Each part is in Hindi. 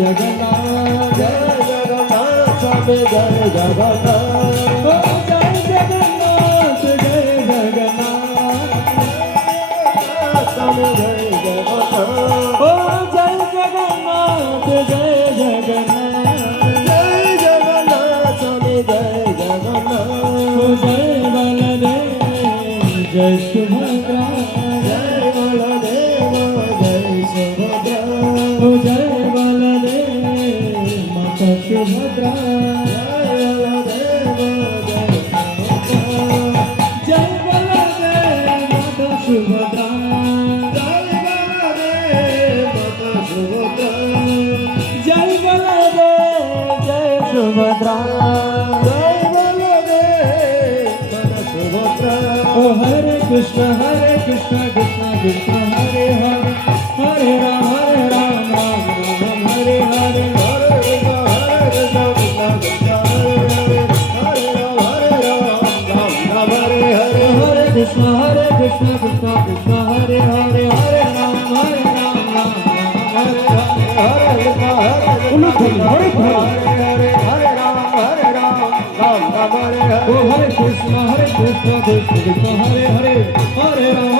जगन्नाथ स्वामी जय जगन्नाथ जय जगन्नाथ स्वामी जय जगन्नाथ जय जगन्नाथ जय जगन्नाथ स्वामी जय जगन्नाथ जय बलदेव जय सुभद्रा जय बलदेव जय सुभद्रा जय बलदेव माता सुभद्रा जय बलदेव माता सुभद्रा जय बलदेव जय सुभद्रा जय बलदेव माता सुभद्रा ओ हरे कृष्ण कृष्ण कृष्ण हरे हरे हरे राम राम राम हरे हरे हरे कृष्ण कृष्ण कृष्ण कृष्ण हरे हरे हरे राम राम हरे हरे हरे कृष्ण कृष्ण कृष्ण हरे हरे हरे राम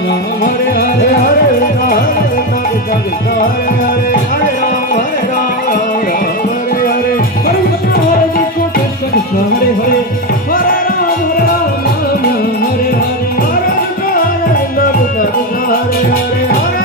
राम हरे हरे हरे कृष्ण हरे हरे हरे राम हरे हरे हरे कृष्ण कृष्ण हरे हरे हरे राम हरे हरे हरे हरे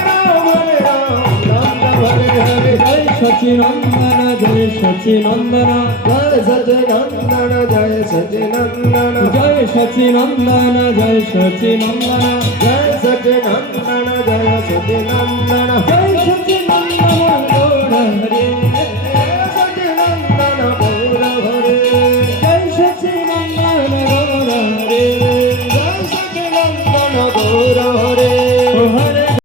हरे राम हरे हरे जय सचिनंदन जय सचिनंदन जय सचिनंदन जय सचिनंदन जय सचिनंदन जय सचिनंदन जय सचिनंदन जय सचिनंदन जय